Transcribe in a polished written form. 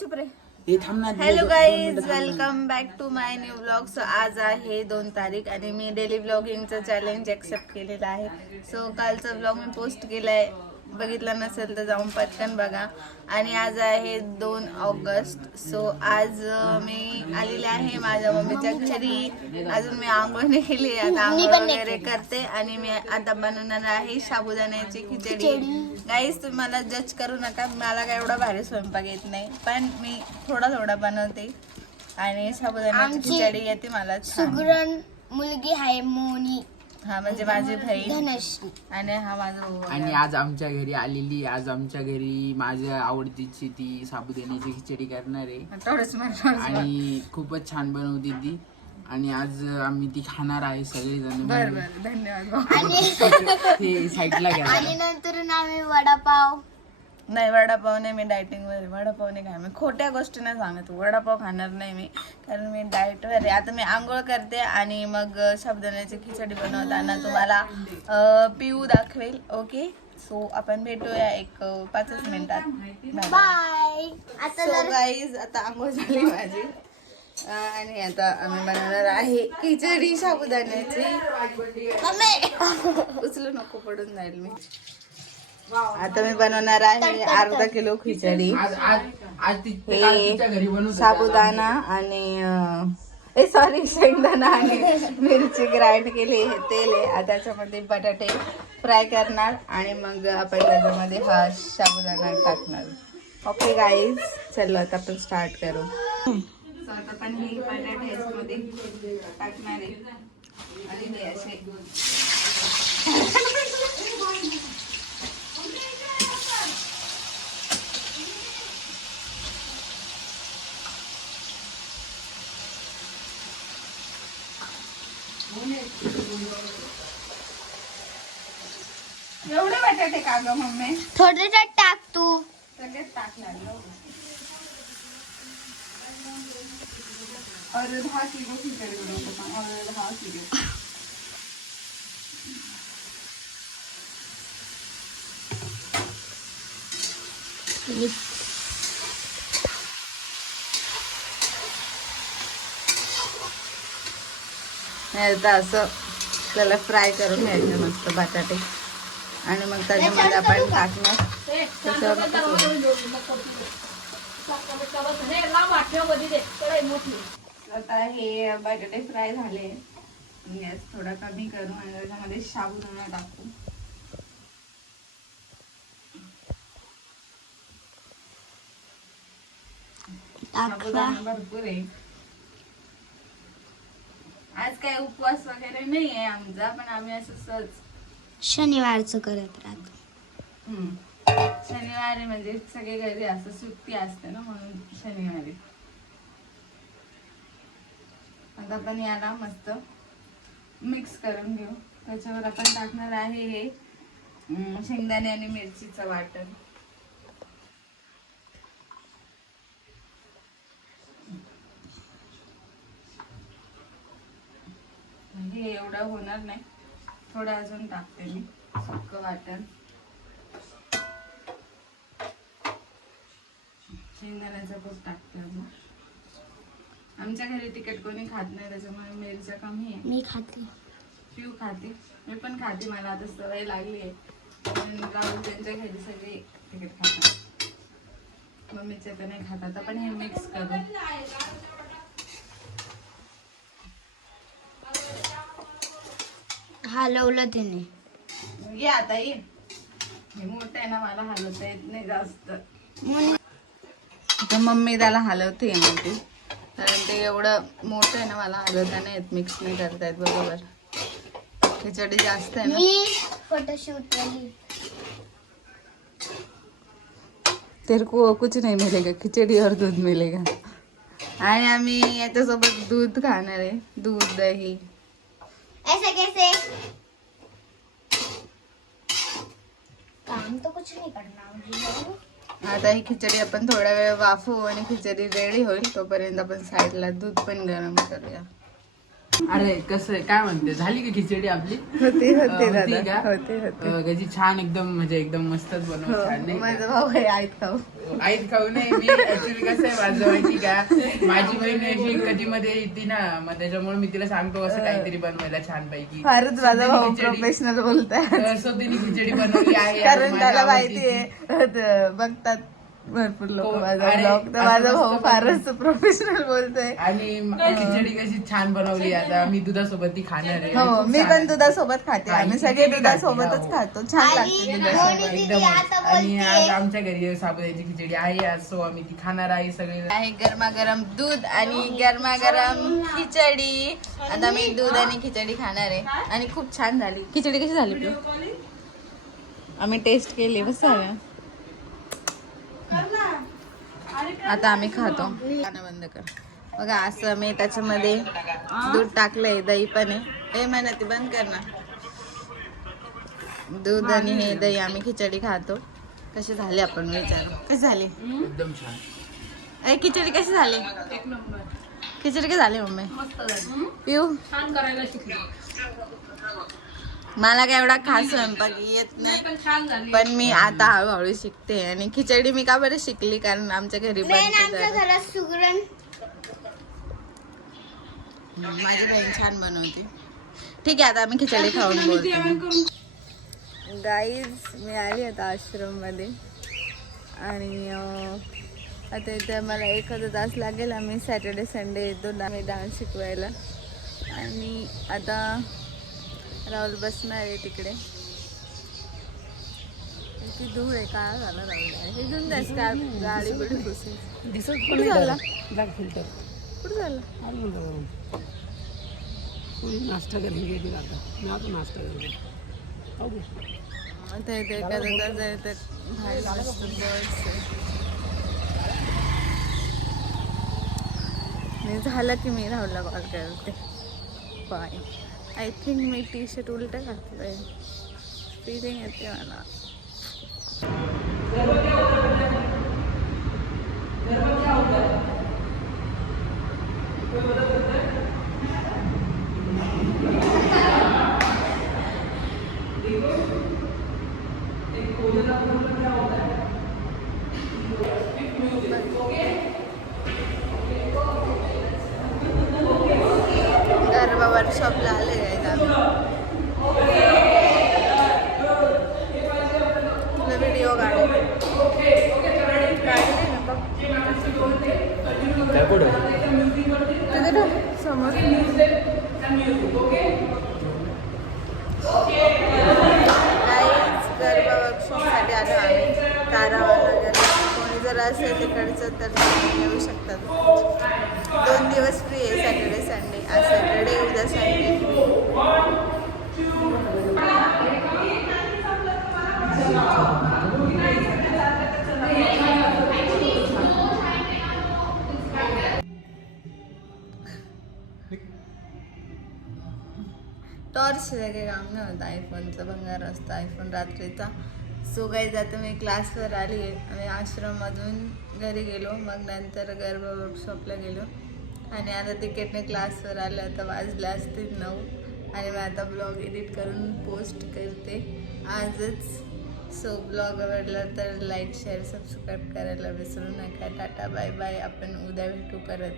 चुप रे. हे थांब ना. Hello guys, welcome back to my new blog. So आज आहे 2 तारीख आणि मी डेली ब्लॉगिंगचं चॅलेंज एक्सेप्ट केलेलं आहे. सो कालचा ब्लॉग मी पोस्ट केलाय, बघितला नसेल तर जाऊन पटकन बघा. आणि आज आहे 2 ऑगस्ट. सो आज मी आलेले आहे माझ्या मम्मीच्या घरी. अजून मी आंघोळ नाही केली, आता आंघोळ वगैरे करते आणि मी आता बनवणार आहे साबुदाण्याची खिचडी. गाईज तुम्ही मला जज करू नका, मला काय एवढा भारी स्वयंपाक येत नाही, पण मी थोडा बनवते. आणि साबुदाण्याची खिचडी येते मला. सुगरण मुलगी आहे मोनी, हा म्हणजे माझी बहीण धनश्री, आणि हा माझा भाऊ. आणि आज आमच्या घरी आलेली, आज आमच्या घरी माझ्या आवडतीची ती साबुदाण्याची खिचडी करणार आहे आणि खूपच छान बनवते ती. आणि आज आम्ही ती खाणार आहे सगळेजण. बर धन्यवाद. ते साईडला घ्या. आणि नंतर आम्ही वडापाव. नाही, वडापाव नाही, मी डायटिंग वर. वडापाव नाही खाणार मी, खोट्या गोष्टी नाही सांगत. वडापाव खाणार नाही मी, कारण मी डाएट वर आहे. आता मी आंघोळ करते आणि मग साबुदाण्याची खिचडी बनवताना तुम्हाला पिऊ दाखवेल. ओके, सो आपण भेटूया एक 5 मिनिटात. बाय. सो गाईज, आता आंघोळ झाली माझी आणि आता आम्ही बनवणार आहे खिचडी साबुदाण्याची. उचलू नको, पडून जाईल मी. आता मी बनवणार आहे अर्धा किलो खिचडी. साबुदाणा आणि सॉरी शेंगदाणा आणि मिरची ग्राइंड केली. हे तेल आहे. आता त्याच्यामध्ये बटाटे फ्राय करणार आणि मग आपण त्याच्यामध्ये हा साबुदाणा टाकणार. ओके गाईज, चलो आता आपण स्टार्ट करू. आता आपण हे बटाटे याच्यामध्ये टाकणार आहे आणि हे असे एवढे बटाटे का ग मम्मी? थोडे टाक तू. सगळेच टाकणार. और 10 किलो खिचडी बनवतो. और 10 किलो. आता असं त्याला फ्राय करून घ्यायचं मस्त बटाटे आणि मग त्याच्यामध्ये आपण टाकणार. आता हे बटाटे फ्राय झाले. गॅस थोडा कमी करू आणि त्याच्यामध्ये साबुदाणा टाकू. साबुदाणा भरपूर आहे. आज काय उपवास वगैरे नाही आहे आमचा, पण आम्ही असं सहज शनिवारचं करत राहतो. शनिवारी म्हणजे सगळे घरी असं सुट्टी असते ना, म्हणून शनिवारी. आता आपण याला मस्त मिक्स करून घेऊ. त्याच्यावर आपण टाकणार आहे हे शेंगदाणे आणि मिरचीचं वाटण. हे एवढं होणार नाही, थोडं अजून टाकते मी सुक्कं वाटण. शेंगदाण्याचा कूट टाकते अजून. आमच्या घरी तिखट कोणी खात नाही, त्याच्यामुळे मिरच्या कमी आहे. मी खाते. पिऊ खाते, मी पण खाते. मला आता सवय लागली आहे. राहुल त्यांच्या घरी सगळे तिखट खातात, मम्मीच्या तर नाही खातात. आपण हे मिक्स करू. हलवलं तिने. ये आता ये. हे मोठं आहे ना, मला हलवता येत नाही जास्त. मम्मी त्याला हलवते म्हणते, कारण ते एवढं मोठं आहे ना, मला हलवता नाही येत, मिक्स नाही करता येत बरोबर. खिचडी जास्त आहे ना. मी फोटोशूट वाली. तेरे को कुछ नहीं मिलेगा, खिचडी और दूध मिलेगा. आणि आम्ही याच्यासोबत दूध खाणार आहे, दूध दही. ऐसा कैसे? काम तो कुछ नहीं करना मुझे. आता ही खिचडी आपण थोडा वेळ वाफवू आणि खिचडी रेडी होईल. तोपर्यंत आपण साईडला दूध पण गरम करूया. अरे कसं काय म्हणते, झाली का खिचडी आपली? होते होती दादा का? होते कशी छान एकदम, म्हणजे एकदम मस्तच बनव छान नाही माझा का? भाऊ आहे आहेत खाऊ आईत खाऊ नाही मी ऍक्च्युली कसं आहे माझं माहिती का, माझी बहीण अशी कधी मध्ये येते ना, मग त्याच्यामुळे मी तिला सांगतो असं काहीतरी बनवायला छान पैकी. फारच माझा भाऊ प्रोफेशनल बोलताय सो तिने खिचडी बनवली आहे कारण माझ्या त्याला आवडीची. माहितीये बघतात भरपूर लोक हो, माझा अरे, ब्लॉग, तर असं माझा मस्त भाऊ बनवलं. फारच प्रोफेशनल बोलतोय. आणि खिचडी कशी छान बनवली, आता मी दुधासोबत ती खाणार आहे. हो खूप मी छान पण आहे. दुधासोबत खाते, हा, आम्ही ही सगळे खिचडी दुधासोबतच खाते, हो. खातो, छान लागते दुधासोबत. एकदम. आणि आज आमच्या घरी साबुदाण्याची खिचडी आहे आज, सो आम्ही ती खाणार आहे सगळे. आहे गरमागरम दूध आणि गरमागरम खिचडी. आता मी दूध आणि खिचडी खाणार आहे आणि खूप छान झाली खिचडी. कशी झाली पिऊ? आम्ही टेस्ट केली, मस्त झालं. आता आम्ही खातो. खाणं बंद कर. बघा असं मी त्याच्यामध्ये दूध टाकलंय, दही पण आहे. मेहनती बंद कर ना. दूध आणि हे दही आम्ही खिचडी खातो. कशी झाली आपण विचारू, कशी झाली? एकदम छान. खिचडी कशी झाली? खिचडी कशी झाली मम्मी? पिऊ मला काय एवढा खास स्वयंपाक येत नाही, पण मी आता हळूहळू शिकते. आणि खिचडी मी का बरं शिकली, कारण आमच्या घरी माझी बहीण छान बनवते. ठीक आहे, आता आम्ही खिचडी खाऊन बोलतो. गाईज मी आली आता आश्रम मध्ये आणि आता इथे मला 1 तास लागेल. आम्ही सॅटर्डे संडे येतो आम्ही डान्स शिकवायला. आणि आता राहुल बसणार आहे तिकडे. किती दूर आहे, काय झालं राहुल? इथून जायच का गाडी बिडी घुसून दिसत कुठे झाला? कुठे झाला? नाश्ता करने गेली आता मी आता नाश्ता करतो. आता इथे एखादं जायचं बाहेर मस्त बस आहे. मी झालं की मी राहुलला कॉल करते. बाय. आय थिंक मी टी शर्ट उलटं घातलंय, फिलिंग येते मला. गरबा वर्कशॉपला आले आहेत आम्ही. तुला व्हिडिओ काढले ना बघ तिथे समोर. गरबा वर्कशॉपसाठी आलो आम्ही तारावाला. कोणी जर असेल तिकडचं तर येऊ शकतात. 2 दिवस फ्री आहे, सॅटर्डे संडे. आज सॅटर्डे, उद्या संडे फ्री. टॉर्च काही काम नाही होतं, आयफोनचं भंगार असतं आयफोन रात्रीचा. सो गाईज आता मी क्लासवर आली आहे आणि आश्रममधून घरी गेलो, मग नंतर गरबा वर्कशॉपला गेलो आणि आता तिकीटने क्लासवर आलं. आता वाजले असतील 9 आणि मी आता ब्लॉग एडिट करून पोस्ट करते आजच. सो ब्लॉग आवडला तर लाईक शेअर सबस्क्राईब करायला विसरू नका. Tata bye bye. आपण उद्या भेटू परत.